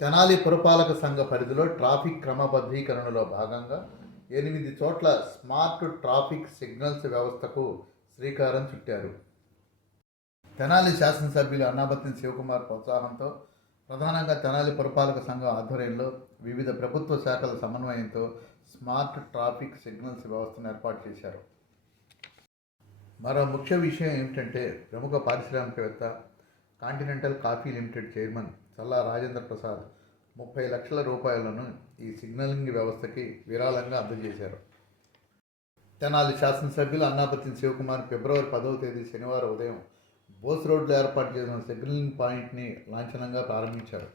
తెనాలి పురపాలక సంఘ పరిధిలో ట్రాఫిక్ క్రమబద్ధీకరణలో భాగంగా ఎనిమిది చోట్ల స్మార్ట్ ట్రాఫిక్ సిగ్నల్స్ వ్యవస్థకు శ్రీకారం చుట్టారు. తెనాలి శాసనసభ్యులు అన్నాబత్తిన శివకుమార్ ప్రోత్సాహంతో ప్రధానంగా తెనాలి పురపాలక సంఘం ఆధ్వర్యంలో వివిధ ప్రభుత్వ శాఖల సమన్వయంతో స్మార్ట్ ట్రాఫిక్ సిగ్నల్స్ వ్యవస్థను ఏర్పాటు చేశారు. మరో ముఖ్య విషయం ఏమిటంటే ప్రముఖ పారిశ్రామికవేత్త continental coffee limited chairman Challa Rajendra Prasad ముప్పై లక్షల రూపాయలను ఈ సిగ్నలింగ్ వ్యవస్థకి విరాళంగా అందజేశారు. తెనాలి శాసనసభ్యులు అన్నాపతిని శివకుమార్ ఫిబ్రవరి పదవ తేదీ శనివారం ఉదయం బోస్ రోడ్లో ఏర్పాటు చేసిన సిగ్నలింగ్ పాయింట్ని లాంఛనంగా ప్రారంభించారు.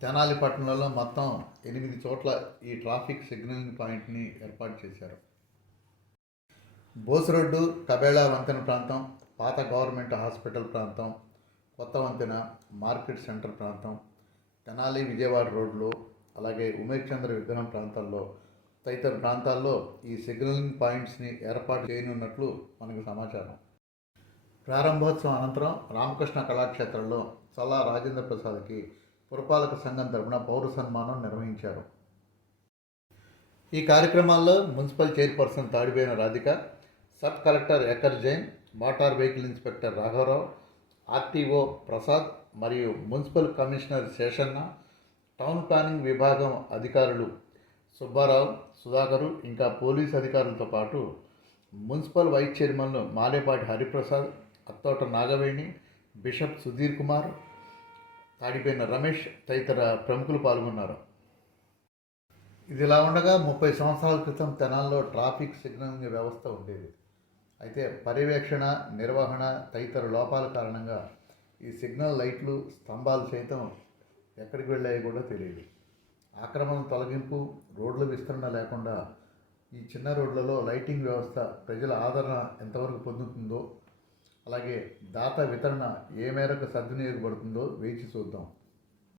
తెనాలి పట్టణంలో మొత్తం ఎనిమిది చోట్ల ఈ ట్రాఫిక్ సిగ్నలింగ్ పాయింట్ని ఏర్పాటు చేశారు. బోస్ రోడ్డు కబేళా వంతెన ప్రాంతం పాత గవర్నమెంట్ హాస్పిటల్ ప్రాంతం కొత్త వంతెన మార్కెట్ సెంటర్ ప్రాంతం తెనాలి విజయవాడ రోడ్లు అలాగే ఉమేష్ చంద్ర విగ్రహం ప్రాంతాల్లో తదితర ప్రాంతాల్లో ఈ సిగ్నలింగ్ పాయింట్స్ని ఏర్పాటు చేయనున్నట్లు మనకు సమాచారం. ప్రారంభోత్సవం అనంతరం రామకృష్ణ కళాక్షేత్రంలో చల్లా రాజేంద్ర ప్రసాద్కి పురపాలక సంఘం తరపున పౌర సన్మానం నిర్వహించారు. ఈ కార్యక్రమాల్లో municipal chairperson Tadipoyina Radhika sub collector Ekar Jain motor vehicle inspector రాఘవరావు ఆర్టీఓ ప్రసాద్ మరియు municipal commissioner Seshanna town planning విభాగం అధికారులు సుబ్బారావు సుధాకరు ఇంకా పోలీస్ అధికారులతో పాటు మున్సిపల్ వైస్ చైర్మన్లు మాలేపాటి హరిప్రసాద్ అత్తోట నాగవేణి బిషప్ సుధీర్ కుమార్ తాడిపోయిన రమేష్ తదితర ప్రముఖులు పాల్గొన్నారు. ఇదిలా ఉండగా ముప్పై సంవత్సరాల క్రితం తెనాల్లో ట్రాఫిక్ సిగ్నలింగ్ వ్యవస్థ ఉండేది. అయితే పర్యవేక్షణ నిర్వహణ తదితర లోపాల కారణంగా ఈ సిగ్నల్ లైట్లు స్తంభాలు సైతం ఎక్కడికి వెళ్ళాయో కూడా తెలియదు. ఆక్రమణ తొలగింపు రోడ్ల విస్తరణ లేకుండా ఈ చిన్న రోడ్లలో లైటింగ్ వ్యవస్థ ప్రజల ఆదరణ ఎంతవరకు పొందుతుందో అలాగే దాత వితరణ ఏ మేరకు సద్వినియోగపడుతుందో వేచి చూద్దాం.